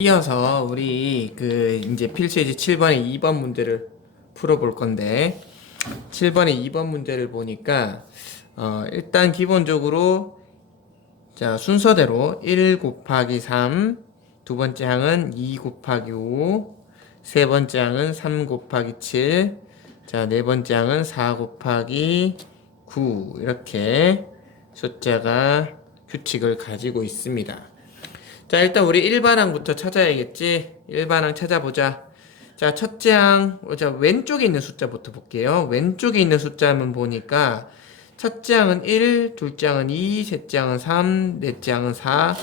이어서 우리 이제 필수예제 7번의 2번 문제를 풀어볼 건데 7번의 2번 문제를 보니까 일단 기본적으로 자 순서대로 1 곱하기 3 두 번째 항은 2 곱하기 5 세 번째 항은 3 곱하기 7 자 네 번째 항은 4 곱하기 9 이렇게 숫자가 규칙을 가지고 있습니다. 자, 일단 우리 일반항부터 찾아야겠지? 일반항 찾아보자. 자, 첫째 항, 자, 왼쪽에 있는 숫자부터 볼게요. 왼쪽에 있는 숫자만 보니까, 첫째 항은 1, 둘째 항은 2, 셋째 항은 3, 넷째 항은 4.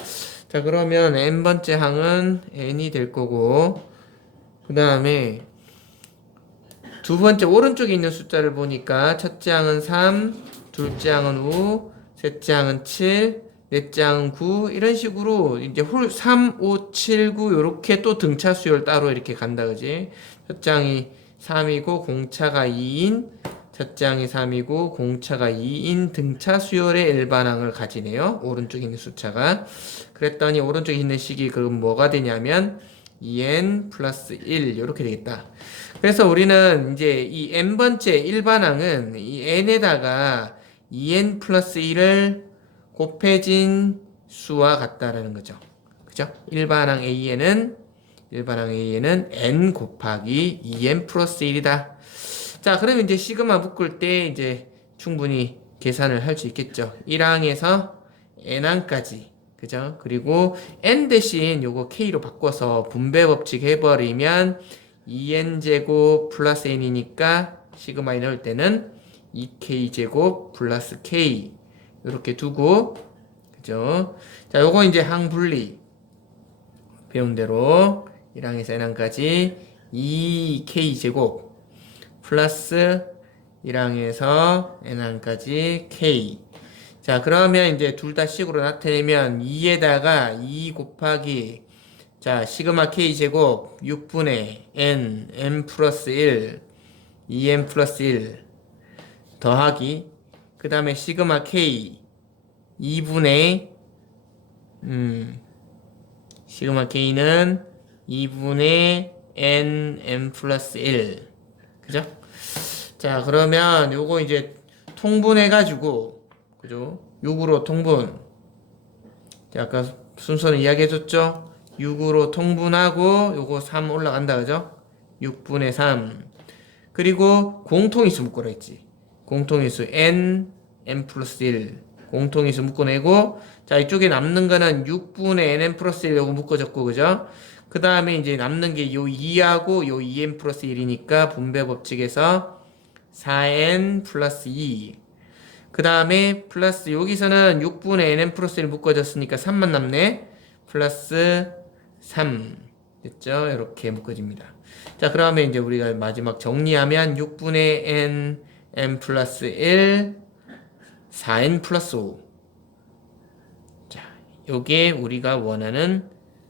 자, 그러면 n번째 항은 n이 될 거고, 그 다음에, 두 번째 오른쪽에 있는 숫자를 보니까, 첫째 항은 3, 둘째 항은 5, 셋째 항은 7, 넷째 항은 9 이런 식으로 이제 3, 5, 7, 9 요렇게 또 등차 수열 따로 이렇게 간다 그지? 첫째 항이 3이고 공차가 2인 첫째 항이 3이고 공차가 2인 등차 수열의 일반항을 가지네요. 오른쪽에 있는 숫자가. 그랬더니 오른쪽에 있는 식이 그럼 뭐가 되냐면 2n 플러스 1 이렇게 되겠다. 그래서 우리는 이제 이 n번째 일반항은 이 n에다가 2n 플러스 1을 곱해진 수와 같다라는 거죠. 그죠? 일반항 A에는 n 곱하기 2n 플러스 1이다. 자, 그러면 이제 시그마 묶을 때 이제 충분히 계산을 할 수 있겠죠. 1항에서 n항까지. 그죠? 그리고 n 대신 요거 k로 바꿔서 분배 법칙 해버리면 2n 제곱 플러스 n이니까 시그마에 넣을 때는 2k 제곱 플러스 k 이렇게 두고, 그죠? 자, 요거 이제 항분리. 배운 대로 1항에서 n항까지 2k제곱 플러스 1항에서 n항까지 k. 자, 그러면 이제 둘 다 식으로 나타내면 2에다가 2 곱하기 자, 시그마 k제곱 6분의 n 플러스 1 2n 플러스 1 더하기 그 다음에 시그마 k 2분의 시그마 k는 2분의 n 플러스 1 그죠? 자, 그러면 요거 이제 통분해 가지고 그죠? 6으로 통분. 자, 아까 순서는 이야기해 줬죠? 6으로 통분하고 요거 3 올라간다 그죠? 6분의 3 그리고 공통인수 묶으라 했지. 공통인수 n 플러스 1 공통인수 묶어내고 자 이쪽에 남는 거는 6분의 n 플러스 1 요거 묶어졌고 그죠? 그 다음에 이제 남는 게 요 2하고 요 2n 플러스 1이니까 분배 법칙에서 4n 플러스 2 그 다음에 플러스 여기서는 6분의 n 플러스 1 묶어졌으니까 3만 남네 플러스 3 됐죠? 이렇게 묶어집니다. 자 그러면 이제 우리가 마지막 정리하면 6분의 n 플러스 1 4n 플러스 5 자 요게 우리가 원하는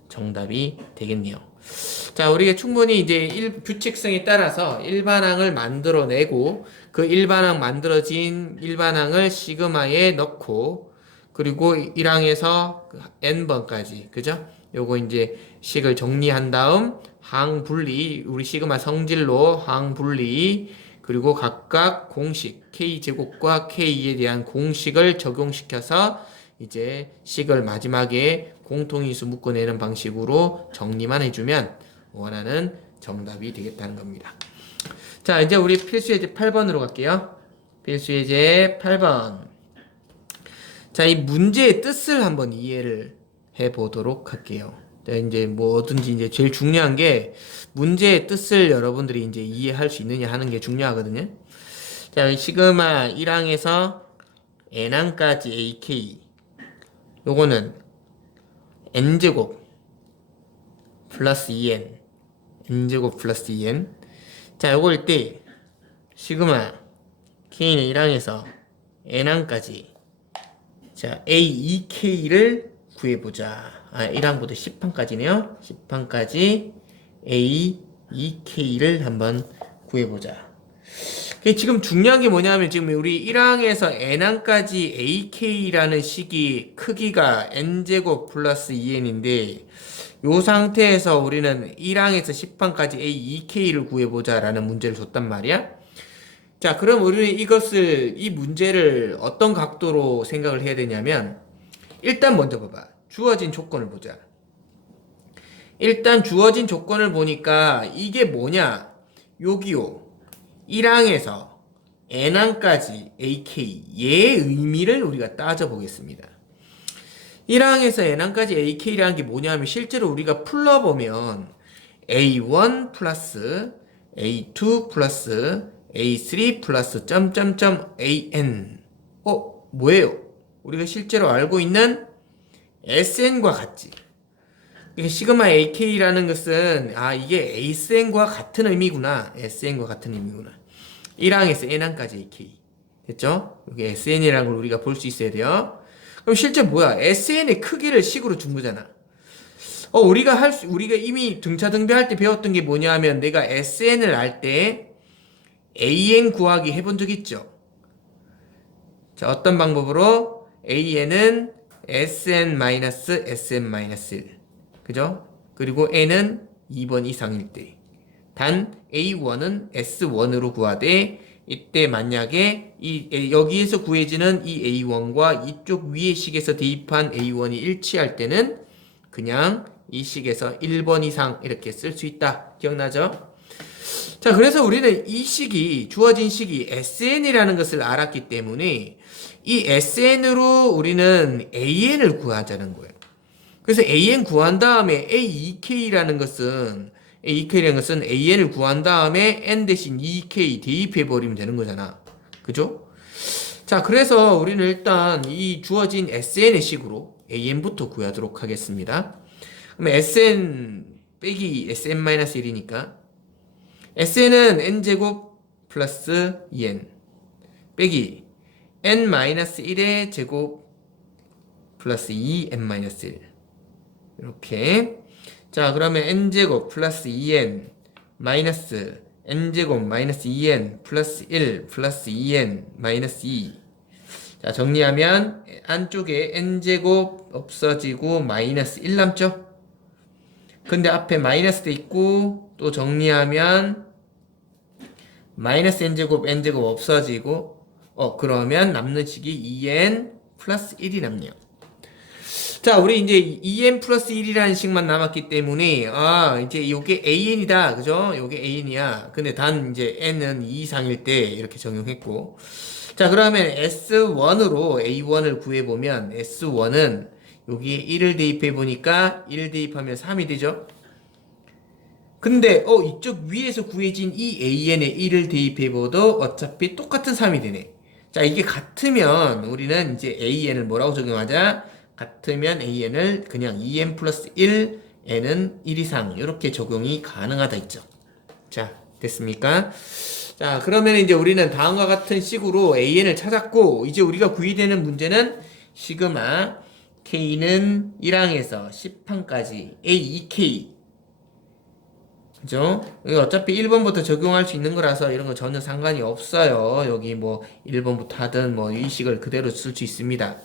정답이 되겠네요. 자 우리가 충분히 이제 규칙성에 따라서 일반항을 만들어내고 그 일반항 만들어진 일반항을 시그마에 넣고 그리고 1항에서 n번까지 그죠? 요거 이제 식을 정리한 다음 항 분리 우리 시그마 성질로 항 분리 그리고 각각 공식 k제곱과 k에 대한 공식을 적용시켜서 이제 식을 마지막에 공통인수 묶어내는 방식으로 정리만 해주면 원하는 정답이 되겠다는 겁니다. 자 이제 우리 필수예제 8번으로 갈게요. 필수예제 8번 자 이 문제의 뜻을 한번 이해를 해보도록 할게요. 이제 뭐든지 이제 제일 중요한 게 문제의 뜻을 여러분들이 이제 이해할 수 있느냐 하는 게 중요하거든요. 자, 시그마 1항에서 n항까지 ak 요거는 n제곱 플러스 2n n제곱 플러스 2n 자, 요걸 때 시그마 k는 1항에서 n항까지 자, a2k를 구해보자. 1항부터 10항까지네요. 10항까지 A, 2K를 한번 구해보자. 지금 중요한 게 뭐냐면 지금 우리 1항에서 n항까지 AK라는 식이 크기가 n제곱 플러스 2n인데 요 상태에서 우리는 1항에서 10항까지 A, 2K를 구해보자 라는 문제를 줬단 말이야. 자, 그럼 우리는 이 문제를 어떤 각도로 생각을 해야 되냐면, 일단 먼저 봐봐. 주어진 조건을 보자. 일단 주어진 조건을 보니까 이게 뭐냐? 여기요. 1항에서 n항까지 AK, 얘의 의미를 우리가 따져보겠습니다. 1항에서 n항까지 AK라는 게 뭐냐면 실제로 우리가 풀러보면 A1 플러스 A2 플러스 A3 플러스 점점점 AN 뭐예요? 우리가 실제로 알고 있는 SN과 같지. 이게 시그마 AK라는 것은 이게 SN과 같은 의미구나. SN과 같은 의미구나. 1항에서 n항까지 AK. 됐죠? 여기 SN이라는 걸 우리가 볼 수 있어야 돼요. 그럼 실제 뭐야? SN의 크기를 식으로 준 거잖아. 우리가 이미 등차등비할 때 배웠던 게 뭐냐 하면 내가 SN을 알 때 AN 구하기 해본 적 있죠? 자, 어떤 방법으로? AN은 SN-SN-1. 그죠? 그리고 N은 2번 이상일 때. 단 A1은 S1으로 구하되 이때 만약에 여기에서 구해지는 이 A1과 이쪽 위의 식에서 대입한 A1이 일치할 때는 그냥 이 식에서 1번 이상 이렇게 쓸 수 있다. 기억나죠? 자, 그래서 우리는 주어진 식이 SN이라는 것을 알았기 때문에 이 SN으로 우리는 AN을 구하자는 거예요. 그래서 AN 구한 다음에 AEK라는 것은 AN을 구한 다음에 N 대신 EK 대입해버리면 되는 거잖아. 그죠? 자, 그래서 우리는 일단 이 주어진 SN의 식으로 AN부터 구하도록 하겠습니다. 그럼 SN 빼기 SN-1이니까 SN은 N제곱 플러스 2N 빼기 N-1의 제곱 플러스 2N-1 이렇게. 자, 그러면 n제곱 플러스 2n 마이너스 n제곱 마이너스 2n 플러스 1 플러스 2n 마이너스 2. 자, 정리하면 안쪽에 n제곱 없어지고 마이너스 1 남죠? 근데 앞에 마이너스도 있고 또 정리하면 마이너스 n제곱 없어지고 그러면 남는 식이 2n 플러스 1이 남네요. 자, 우리 이제 2n 플러스 1이라는 식만 남았기 때문에 이제 요게 AN이다. 그죠? 요게 AN이야. 근데 단 이제 n은 2 이상일 때 이렇게 적용했고. 자, 그러면 S1으로 A1을 구해보면 S1은 여기에 1을 대입해보니까 1 대입하면 3이 되죠? 근데 이쪽 위에서 구해진 이 AN에 1을 대입해봐도 어차피 똑같은 3이 되네. 자, 이게 같으면 우리는 이제 AN을 뭐라고 적용하자? 같으면 AN을 그냥 2n 플러스 1, n은 1 이상 이렇게 적용이 가능하다 있죠. 자, 됐습니까? 자, 그러면 이제 우리는 다음과 같은 식으로 AN을 찾았고 이제 우리가 구해야 되는 문제는 시그마 K는 1항에서 10항까지 A2K 그죠? 여기 어차피 1번부터 적용할 수 있는 거라서 이런 거 전혀 상관이 없어요. 여기 뭐 1번부터 하든 뭐 이 식을 그대로 쓸 수 있습니다.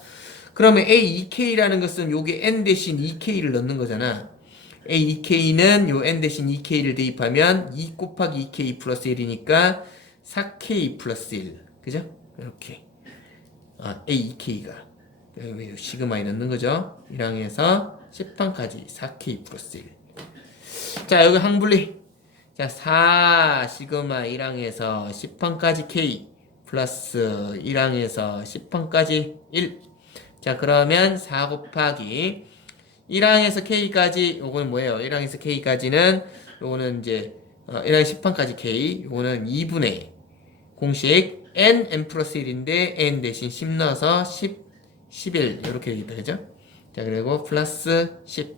그러면 A2K라는 것은 요게 N 대신 2K를 넣는 거잖아. A2K는 요 N 대신 2K를 대입하면 2 곱하기 2K 플러스 1이니까 4K 플러스 1. 그죠? 이렇게. A2K가. 시그마에 넣는 거죠. 1항에서 10항까지 4K 플러스 1. 자, 여기 항분리. 자, 4 시그마 1항에서 10항까지 K 플러스 1항에서 10항까지 1. 자, 그러면 4 곱하기 1항에서 K까지 요거는 뭐예요? 1항에서 K까지는 요거는 이제 1항 10항까지 K 요거는 2분의 공식 n 플러스 1인데 n 대신 10 넣어서 10, 11 이렇게 되겠다. 그죠? 자, 그리고 플러스 10.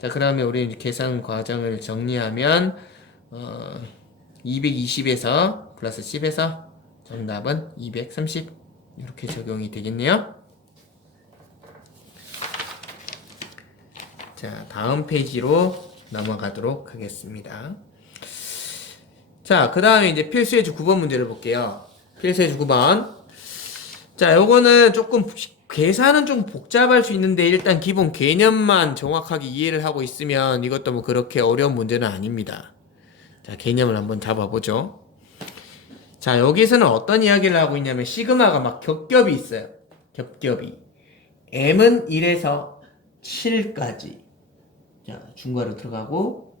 자, 그러면 우리 이제 계산 과정을 정리하면 220에서 플러스 10에서 정답은 230 이렇게 적용이 되겠네요. 자, 다음 페이지로 넘어가도록 하겠습니다. 자, 그 다음에 이제 필수의 주 9번 문제를 볼게요. 필수의 주 9번. 자, 요거는 조금 계산은 좀 복잡할 수 있는데 일단 기본 개념만 정확하게 이해를 하고 있으면 이것도 뭐 그렇게 어려운 문제는 아닙니다. 자, 개념을 한번 잡아보죠. 자, 여기서는 어떤 이야기를 하고 있냐면 시그마가 막 겹겹이 있어요. 겹겹이. m은 1에서 7까지. 자, 중괄호 들어가고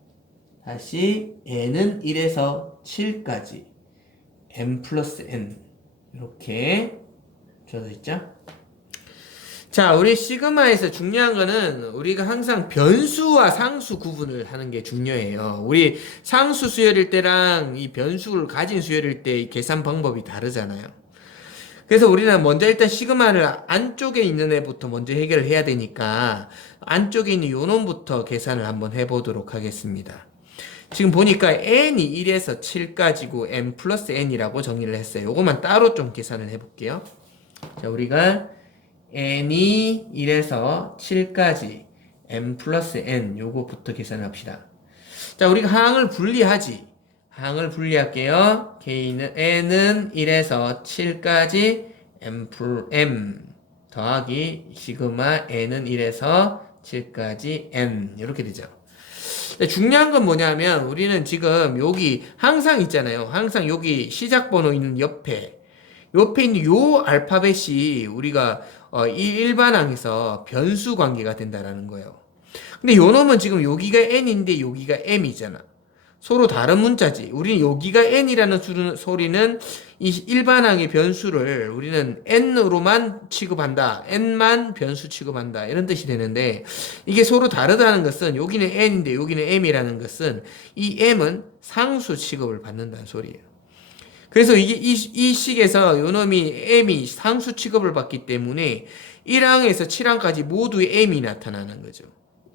다시 n은 1에서 7까지. m 플러스 n. 이렇게 주어져 있죠. 자, 우리 시그마에서 중요한 거는 우리가 항상 변수와 상수 구분을 하는 게 중요해요. 우리 상수 수열일 때랑 이 변수를 가진 수열일 때 계산 방법이 다르잖아요. 그래서 우리는 먼저 일단 시그마를 안쪽에 있는 애부터 먼저 해결을 해야 되니까 안쪽에 있는 요 놈부터 계산을 한번 해보도록 하겠습니다. 지금 보니까 n이 1에서 7까지고 m 플러스 n이라고 정의를 했어요. 요것만 따로 좀 계산을 해볼게요. 자, 우리가 n이 1에서 7까지 m 플러스 n 요거부터 계산합시다. 자, 우리가 항을 분리하지. 항을 분리할게요. n은 1에서 7까지 m 더하기 시그마 n은 1에서 7까지 n 이렇게 되죠. 중요한 건 뭐냐면 우리는 지금 여기 항상 있잖아요. 항상 여기 시작 번호 있는 옆에 있는 요 알파벳이 우리가 이 일반항에서 변수 관계가 된다라는 거예요. 근데 요 놈은 지금 여기가 n인데 여기가 m이잖아. 서로 다른 문자지. 우리는 여기가 n이라는 소리는 이 일반항의 변수를 우리는 n으로만 취급한다. n만 변수 취급한다. 이런 뜻이 되는데 이게 서로 다르다는 것은 여기는 n인데 여기는 m이라는 것은 이 m은 상수 취급을 받는다는 소리예요. 그래서 이게 이 식에서 요놈이 m이 상수 취급을 받기 때문에 1항에서 7항까지 모두의 m이 나타나는 거죠.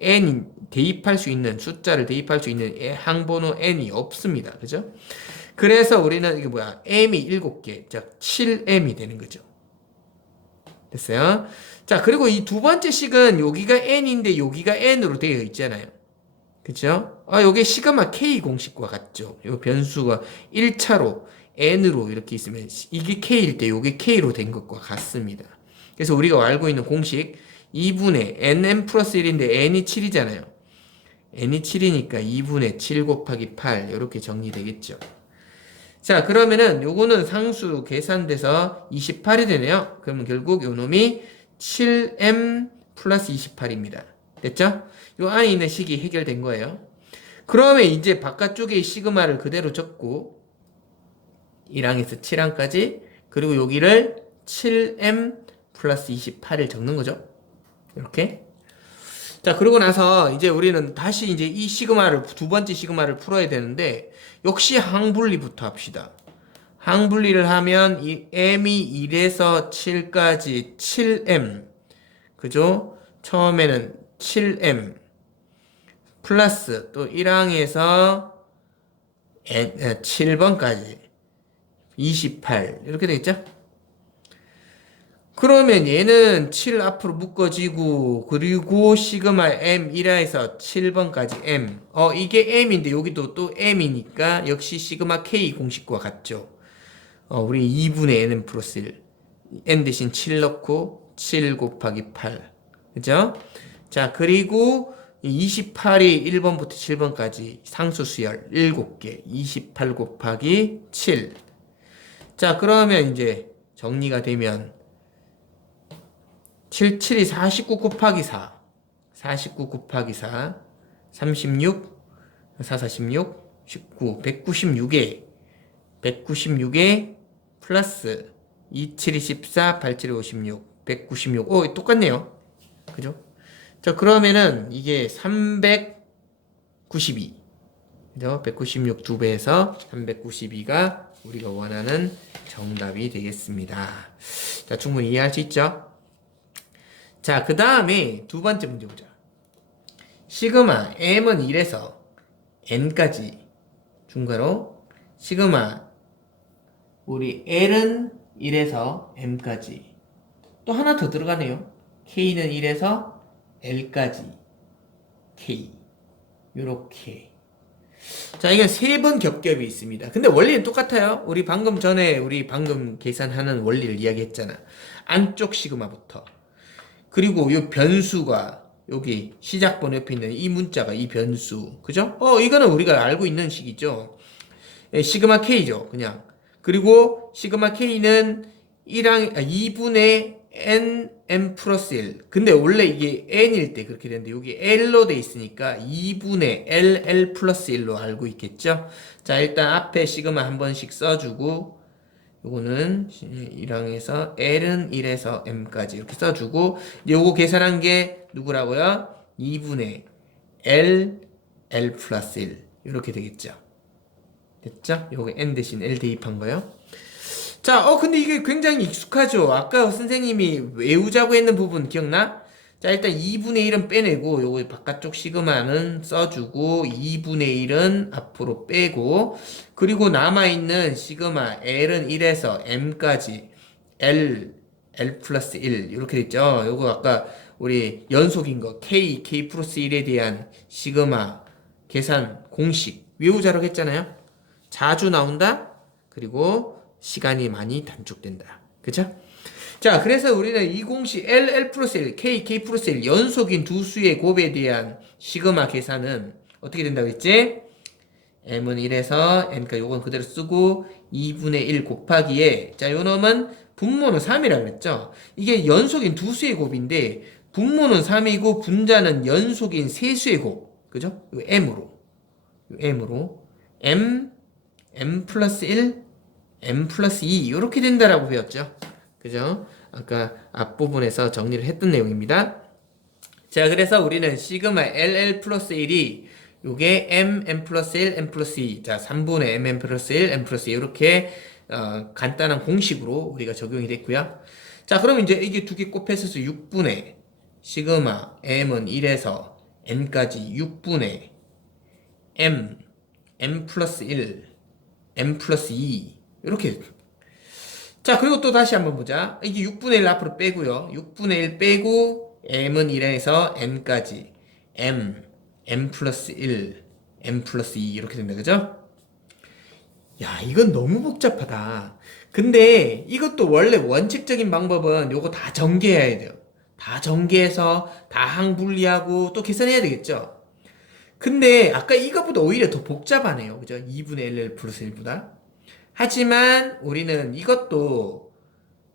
n이 대입할 수 있는 숫자를 대입할 수 있는 항번호 n이 없습니다. 그죠? 그래서 우리는 이게 뭐야? m이 7개, 즉 7m이 되는 거죠. 됐어요? 자, 그리고 이 두 번째 식은 여기가 n인데 여기가 n으로 되어 있잖아요. 그죠? 요게 시그마 k 공식과 같죠? 요 변수가 1차로 n으로 이렇게 있으면 이게 k일 때 요게 k로 된 것과 같습니다. 그래서 우리가 알고 있는 공식 2분의 nm 플러스 1인데 n이 7이잖아요. n이 7이니까 2분의 7 곱하기 8 이렇게 정리되겠죠. 자, 그러면은 요거는 상수 계산돼서 28이 되네요. 그러면 결국 요 놈이 7m 플러스 28입니다. 됐죠? 요 안에 있는 식이 해결된 거예요. 그러면 이제 바깥쪽에 시그마를 그대로 적고 1항에서 7항까지 그리고 여기를 7m 플러스 28을 적는 거죠. 이렇게. 자, 그러고 나서 이제 우리는 다시 이제 이 시그마를 두 번째 시그마를 풀어야 되는데 역시 항분리부터 합시다. 항분리를 하면 이 m이 1에서 7까지 7m 그죠? 처음에는 7m 플러스 또 1항에서 7번까지 28 이렇게 되겠죠? 그러면 얘는 7 앞으로 묶어지고 그리고 시그마 m 1화에서 7번까지 m 이게 m인데 여기도 또 m이니까 역시 시그마 k 공식과 같죠. 우리 2분의 nm 플러스 1 n 대신 7 넣고 7 곱하기 8 그죠? 자, 그리고 28이 1번부터 7번까지 상수 수열 7개 28 곱하기 7 자, 그러면 이제 정리가 되면 7, 7이 49 곱하기 4 49 곱하기 4 36 4, 46 19 196에 196에 플러스 2, 7이 14 8, 7이 56 196 똑같네요. 그죠? 자, 그러면은 이게 392 그죠? 196 2배에서 392가 우리가 원하는 정답이 되겠습니다. 자, 충분히 이해할 수 있죠? 자, 그 다음에 두 번째 문제 보자. 시그마 m은 1에서 n까지 중괄호 시그마 우리 l은 1에서 m까지 또 하나 더 들어가네요. k는 1에서 l까지 k 요렇게 자, 이건 세 번 겹겹이 있습니다. 근데 원리는 똑같아요. 우리 방금 계산하는 원리를 이야기했잖아. 안쪽 시그마부터 그리고 요 변수가 여기 시작번 옆에 있는 이 문자가 이 변수. 그죠? 이거는 우리가 알고 있는 식이죠. 예, 시그마 K죠. 그냥. 그리고 시그마 K는 2분의 n 플러스 1. 근데 원래 이게 n일 때 그렇게 되는데 여기 l로 돼 있으니까 2분의 l 플러스 1로 알고 있겠죠? 자, 일단 앞에 시그마 한 번씩 써주고 요거는 1항에서 l은 1에서 m까지 이렇게 써주고 요거 계산한 게 누구라고요? 2분의 l 플러스 1 이렇게 되겠죠? 됐죠? 요거 n 대신 l 대입한 거요. 자, 근데 이게 굉장히 익숙하죠? 아까 선생님이 외우자고 했는 부분 기억나? 자, 일단 2분의 1은 빼내고, 요거 바깥쪽 시그마는 써주고, 2분의 1은 앞으로 빼고, 그리고 남아있는 시그마 L은 1에서 M까지 L 플러스 1, 이렇게 됐죠? 요거 아까 우리 연속인 거, K 플러스 1에 대한 시그마 계산 공식 외우자라고 했잖아요? 자주 나온다? 그리고 시간이 많이 단축된다. 그쵸? 자, 그래서 우리는 이 공식 L 플러스 1, K 플러스 1 연속인 두 수의 곱에 대한 시그마 계산은 어떻게 된다고 했지? M은 1에서 N까지 요건 그대로 쓰고 2분의 1 곱하기에 자, 요 놈은 분모는 3이라고 그랬죠? 이게 연속인 두 수의 곱인데 분모는 3이고 분자는 연속인 세 수의 곱. 그죠? 요 M으로 M 플러스 1, M 플러스 2 이렇게 된다라고 배웠죠. 그죠? 아까 앞부분에서 정리를 했던 내용입니다. 자, 그래서 우리는 시그마 LL 플러스 1이 요게 M 플러스 1, M 플러스 2 자, 3분의 M 플러스 1, M 플러스 2 이렇게 간단한 공식으로 우리가 적용이 됐고요. 자, 그럼 이제 이게 두 개 곱해서 6분의 시그마 M은 1에서 N까지 6분의 M 플러스 1, M 플러스 2 이렇게. 자, 그리고 또 다시 한번 보자. 이게 6분의 1 앞으로 빼고요. 6분의 1 빼고 m은 1에서 n까지 m 플러스 1, m 플러스 2 이렇게 된다. 그죠? 야, 이건 너무 복잡하다. 근데 이것도 원래 원칙적인 방법은 요거 다 전개해야 돼요. 다 전개해서 다 항분리하고 또 계산해야 되겠죠? 근데 아까 이것보다 오히려 더 복잡하네요. 그죠? 2분의 l 플러스 1보다. 하지만 우리는 이것도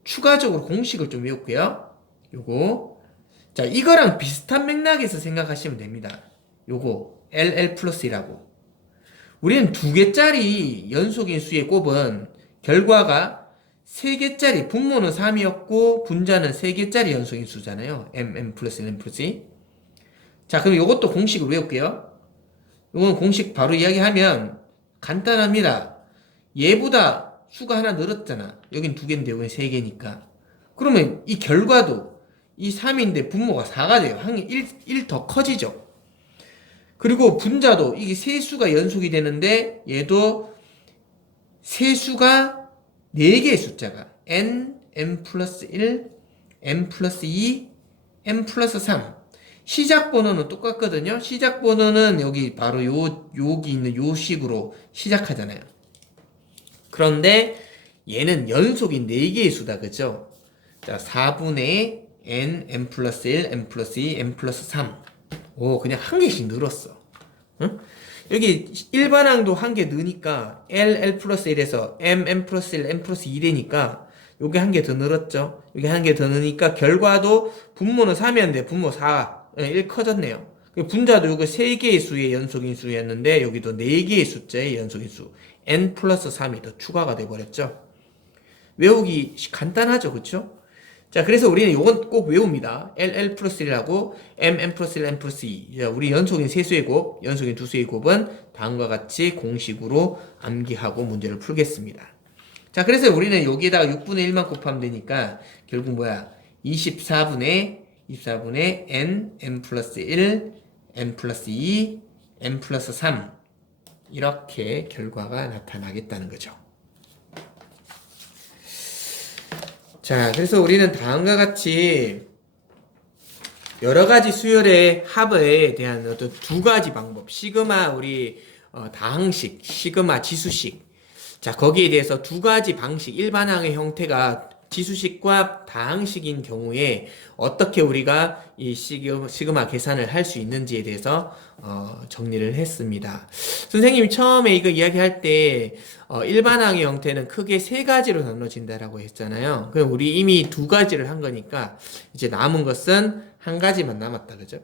추가적으로 공식을 좀 외울게요. 요거. 자, 이거랑 비슷한 맥락에서 생각하시면 됩니다. 요거 LL 플러스 1하고. 우리는 2개짜리 연속인 수의 곱은 결과가 3개짜리, 분모는 3이었고 분자는 3개짜리 연속인 수잖아요. M 플러스 1, M 플러스 2. 자, 그럼 요것도 공식을 외울게요. 요건 공식 바로 이야기하면 간단합니다. 얘보다 수가 하나 늘었잖아. 여긴 2개인데 여긴 3개니까. 그러면 이 결과도 이 3인데 분모가 4가 돼요. 한 1 더 커지죠. 그리고 분자도 이게 세 수가 연속이 되는데 얘도 세 수가 4개의 숫자가 n, m 플러스 1, m 플러스 2, m 플러스 3. 시작 번호는 똑같거든요. 시작 번호는 여기 바로 여기 있는 요 식으로 시작하잖아요. 그런데 얘는 연속인 4개의 수다. 그죠? 자, 4분의 n, m 플러스 1, m 플러스 2, m 플러스 3. 오, 그냥 한 개씩 늘었어. 응? 여기 일반항도 한 개 넣으니까 l 플러스 1에서 m 플러스 1, m 플러스 2 되니까 요게 한 개 더 늘었죠? 여기 한 개 더 넣으니까 결과도 분모는 3이었는데 분모 4, 1 커졌네요. 분자도 요거 3개의 수의 연속인 수였는데 여기도 4개의 숫자의 연속인 수 n 플러스 3이 더 추가가 돼버렸죠. 외우기 간단하죠, 그쵸? 자, 그래서 우리는 이건 꼭 외웁니다. L 플러스 1하고 M 플러스 1, M 플러스 2. 자, 우리 연속인 세수의 곱, 연속인 두수의 곱은 다음과 같이 공식으로 암기하고 문제를 풀겠습니다. 자, 그래서 우리는 여기에다가 6분의 1만 곱하면 되니까 결국 뭐야? 24분의 N, M 플러스 1, M 플러스 2, M 플러스 3 이렇게 결과가 나타나겠다는 거죠. 자, 그래서 우리는 다음과 같이 여러 가지 수열의 합에 대한 어떤 2가지 방법, 시그마 우리 다항식, 시그마 지수식. 자, 거기에 대해서 2가지 방식, 일반항의 형태가 지수식과 다항식인 경우에 어떻게 우리가 이 시그마 계산을 할 수 있는지에 대해서 정리를 했습니다. 선생님이 처음에 이거 이야기할 때 일반항의 형태는 크게 세 가지로 나눠진다라고 했잖아요. 그럼 우리 이미 두 가지를 한 거니까 이제 남은 것은 한 가지만 남았다, 그죠?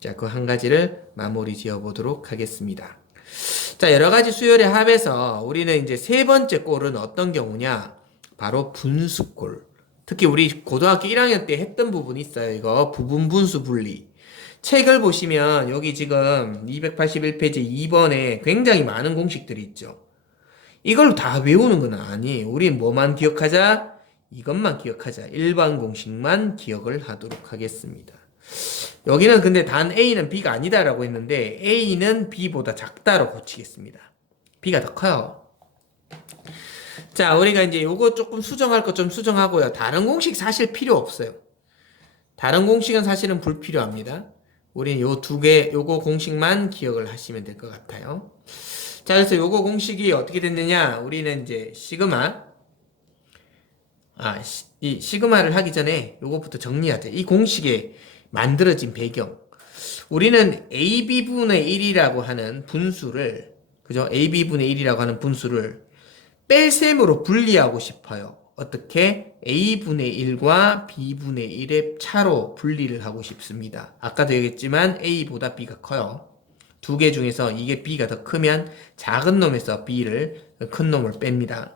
자, 그 한 가지를 마무리 지어 보도록 하겠습니다. 자, 여러 가지 수열의 합에서 우리는 이제 세 번째 꼴은 어떤 경우냐? 바로 분수꼴. 특히 우리 고등학교 1학년 때 했던 부분이 있어요. 이거 부분 분수 분리. 책을 보시면 여기 지금 281페이지 2번에 굉장히 많은 공식들이 있죠. 이걸 다 외우는 건 아니에요. 우리 뭐만 기억하자? 이것만 기억하자. 일반 공식만 기억을 하도록 하겠습니다. 여기는 근데 단 A는 B가 아니다라고 했는데 A는 B보다 작다로 고치겠습니다. B가 더 커요. 자, 우리가 이제 요거 조금 수정할 것 좀 수정하고요. 다른 공식 사실 필요 없어요. 다른 공식은 사실은 불필요합니다. 우리는 요 두 개, 요거 공식만 기억을 하시면 될 것 같아요. 자, 그래서 요거 공식이 어떻게 됐느냐? 우리는 이제 이 시그마를 하기 전에 요거부터 정리하자. 이 공식에 만들어진 배경. 우리는 AB분의 1이라고 하는 분수를, 그죠? AB분의 1이라고 하는 분수를 뺄셈으로 분리하고 싶어요. 어떻게? A분의 1과 B분의 1의 차로 분리를 하고 싶습니다. 아까도 얘기했지만 A보다 B가 커요. 두 개 중에서 이게 B가 더 크면 작은 놈에서 B를, 큰 놈을 뺍니다.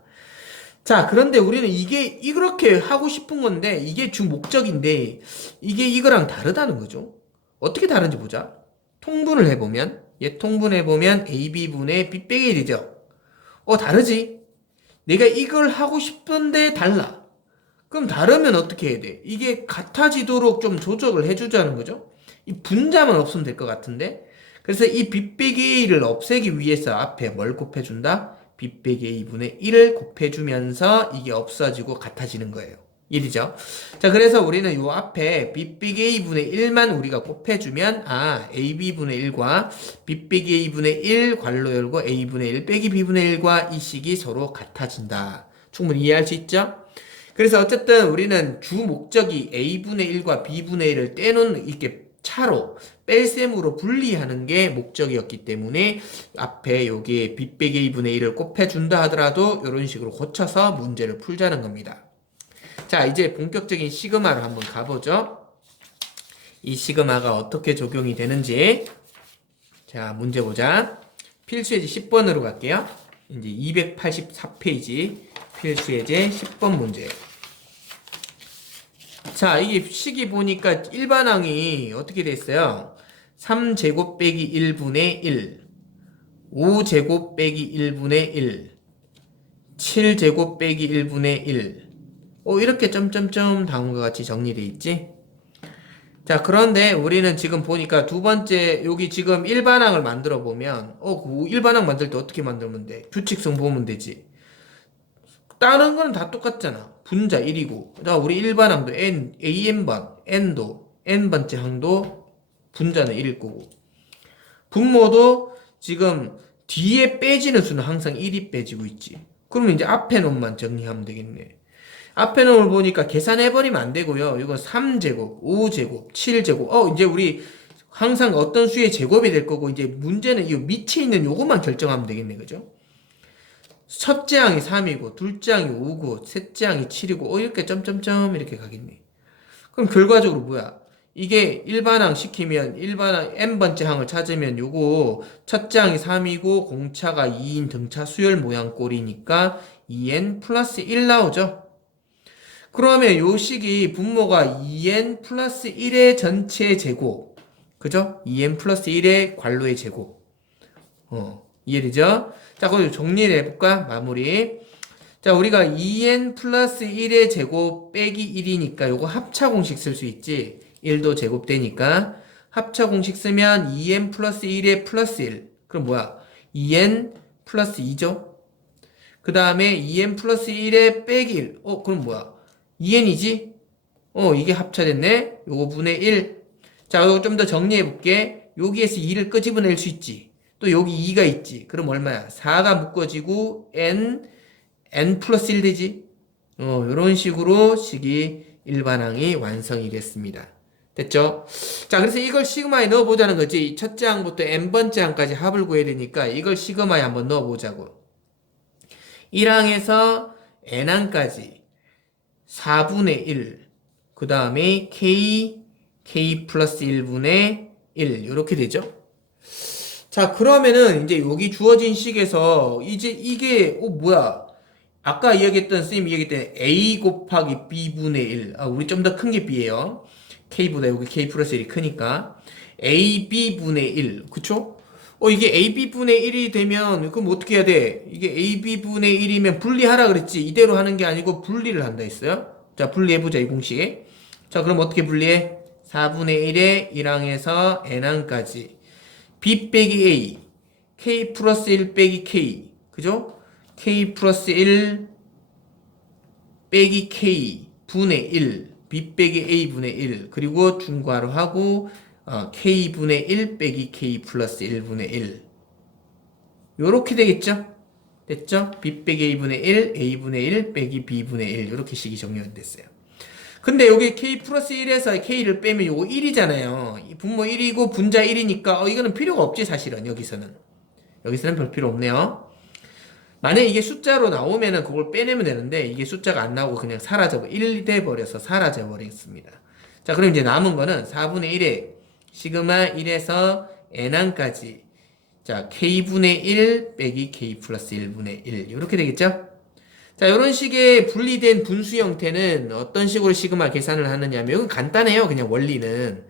자, 그런데 우리는 이렇게 하고 싶은 건데, 이게 주 목적인데, 이게 이거랑 다르다는 거죠. 어떻게 다른지 보자. 통분을 해보면, 통분해보면 AB분의 B 빼기 1이죠. 다르지? 내가 이걸 하고 싶은데 달라. 그럼 다르면 어떻게 해야 돼? 이게 같아지도록 좀 조정을 해주자는 거죠. 이 분자만 없으면 될 것 같은데. 그래서 이 B 빼기 A를 없애기 위해서 앞에 뭘 곱해준다? B 빼기 A분의 1을 곱해주면서 이게 없어지고 같아지는 거예요. 1이죠. 자, 그래서 우리는 요 앞에 B 빼기 A분의 1만 우리가 곱해주면, AB분의 1과 B 빼기 A분의 1 괄호 열고 A분의 1 빼기 B분의 1과 이 식이 서로 같아진다. 충분히 이해할 수 있죠? 그래서 어쨌든 우리는 주 목적이 A분의 1과 B분의 1을 떼놓는 이렇게 차로 뺄셈으로 분리하는 게 목적이었기 때문에 앞에 여기에 B 빼기 A분의 1을 곱해준다 하더라도 이런 식으로 고쳐서 문제를 풀자는 겁니다. 자, 이제 본격적인 시그마로 한번 가보죠. 이 시그마가 어떻게 적용이 되는지. 자, 문제 보자. 필수예제 10번으로 갈게요. 이제 284페이지 필수예제 10번 문제. 자, 이게 식이 보니까 일반항이 어떻게 됐어요? 3제곱 빼기 1분의 1, 5제곱 빼기 1분의 1, 7제곱 빼기 1분의 1. 이렇게 점점점 다음과 같이 정리되어 있지? 자, 그런데 우리는 지금 보니까 두 번째, 여기 지금 일반항을 만들어 보면, 그 일반항 만들 때 어떻게 만들면 돼? 규칙성 보면 되지. 다른 거는 다 똑같잖아. 분자 1이고. 자, 우리 일반항도 AN번, N도, N번째 항도 분자는 1일 거고. 분모도 지금 뒤에 빼지는 수는 항상 1이 빼지고 있지. 그러면 이제 앞에 놈만 정리하면 되겠네. 앞에 놈을 보니까 계산해버리면 안 되고요. 이건 3제곱, 5제곱, 7제곱. 이제 우리 항상 어떤 수의 제곱이 될 거고, 이제 문제는 이 밑에 있는 요것만 결정하면 되겠네. 그죠? 첫째 항이 3이고, 둘째 항이 5고, 셋째 항이 7이고, 이렇게 점점점 이렇게 가겠네. 그럼 결과적으로 뭐야? 이게 일반항 시키면, 일반항 n번째 항을 찾으면 요거, 첫째 항이 3이고, 공차가 2인 등차 수열 모양 꼴이니까 2n 플러스 1 나오죠? 그러면 요 식이 분모가 2n 플러스 1의 전체 제곱. 그죠? 2n 플러스 1의 괄호의 제곱. 이해되죠? 자, 그럼 정리를 해볼까? 마무리. 자, 우리가 2n 플러스 1의 제곱 빼기 1이니까 요거 합차 공식 쓸 수 있지? 1도 제곱되니까. 합차 공식 쓰면 2n 플러스 1의 플러스 1. 그럼 뭐야? 2n 플러스 2죠? 그 다음에 2n 플러스 1의 빼기 1. 그럼 뭐야? 2n이지? 이게 합차됐네? 요거 분의 1. 자, 요거 좀 더 정리해볼게. 여기에서 2를 끄집어낼 수 있지. 또 여기 2가 있지. 그럼 얼마야? 4가 묶어지고 n 플러스 1 되지? 이런 식으로 식이 일반항이 완성이 됐습니다. 됐죠? 자, 그래서 이걸 시그마에 넣어보자는 거지. 첫째 항부터 n번째 항까지 합을 구해야 되니까 이걸 시그마에 한번 넣어보자고. 1항에서 n항까지 4분의 1, 그 다음에 k 플러스 1분의 1 이렇게 되죠? 자, 그러면은 이제 여기 주어진 식에서 이제 이게 뭐야? 아까 이야기했던 선생님이 이야기했던 a 곱하기 b분의 1. 우리 좀 더 큰 게 b예요. k보다 여기 k 플러스 1이 크니까 ab분의 1. 그쵸? 이게 ab분의 1이 되면 그럼 어떻게 해야 돼? 이게 ab분의 1이면 분리하라 그랬지. 이대로 하는 게 아니고 분리를 한다 했어요. 자, 분리해보자 이 공식에. 자, 그럼 어떻게 분리해? 4분의 1에 1항에서 n항까지 b 빼기 a k 플러스 1 빼기 k. 그죠? k 플러스 1 빼기 k 분의 1 b 빼기 a 분의 1 그리고 중괄호 하고 k 분의 1 빼기 k 플러스 1 분의 1 요렇게 되겠죠? 됐죠? b 빼기 a 분의 1 a 분의 1 빼기 b 분의 1 요렇게 식이 정리됐어요. 근데 여기 k 플러스 1에서 k를 빼면 요거 1이잖아요. 분모 1이고 분자 1이니까 이거는 필요가 없지 사실은 여기서는 별 필요 없네요. 만약에 이게 숫자로 나오면은 그걸 빼내면 되는데 이게 숫자가 안 나오고 그냥 1 돼버려서 사라져버렸습니다. 자, 그럼 이제 남은 거는 4분의 1에 시그마 1에서 n항까지 자, k분의 1 빼기 k 플러스 1분의 1 이렇게 되겠죠? 자, 이런 식의 분리된 분수 형태는 어떤 식으로 시그마 계산을 하느냐면 이건 간단해요. 그냥 원리는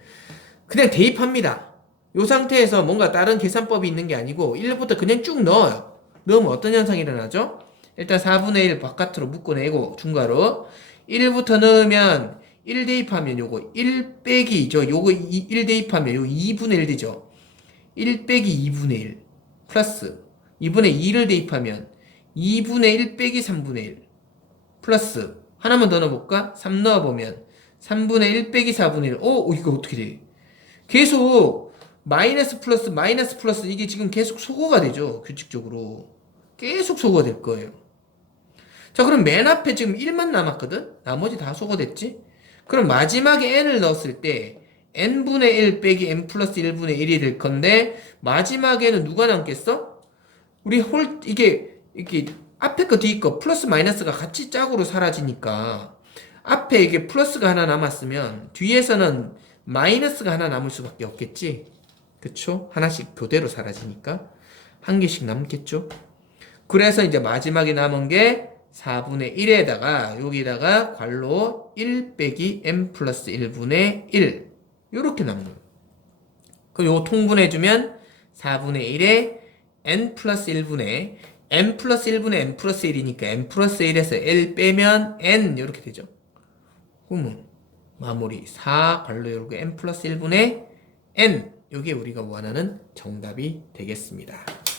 그냥 대입합니다. 이 상태에서 뭔가 다른 계산법이 있는 게 아니고 1부터 그냥 쭉 넣어요. 넣으면 어떤 현상이 일어나죠? 일단 4분의 1 바깥으로 묶어내고 중괄호 1부터 넣으면 1 대입하면 요거 1 빼기죠. 요거 1 대입하면 요거 2분의 1 되죠. 1 빼기 2분의 1 플러스 2분의 2를 대입하면 2분의 1 빼기 3분의 1 플러스 하나만 더 넣어볼까? 3 넣어보면 3분의 1 빼기 4분의 1 이거 어떻게 돼? 계속 마이너스 플러스 이게 지금 계속 소거가 되죠. 규칙적으로 계속 소거가 될 거예요. 자, 그럼 맨 앞에 지금 1만 남았거든? 나머지 다 소거됐지? 그럼 마지막에 n을 넣었을 때 n분의 1 빼기 n 플러스 1분의 1이 될 건데 마지막에는 누가 남겠어? 이게 앞에 거 뒤에 거 플러스 마이너스가 같이 짝으로 사라지니까 앞에 이게 플러스가 하나 남았으면 뒤에서는 마이너스가 하나 남을 수밖에 없겠지. 그쵸? 하나씩 교대로 사라지니까 한 개씩 남겠죠. 그래서 이제 마지막에 남은 게 4분의 1에다가 여기다가 괄호 1 빼기 n 플러스 1분의 1 요렇게 남는 거예요. 그럼 요거 통분해주면 4분의 1에 n 플러스 1분의 n 플러스 1분의 n 플러스 1이니까 n 플러스 1에서 l 빼면 n 이렇게 되죠. 그러면 마무리 4 괄호 열고 n 플러스 1분의 n 요게 우리가 원하는 정답이 되겠습니다.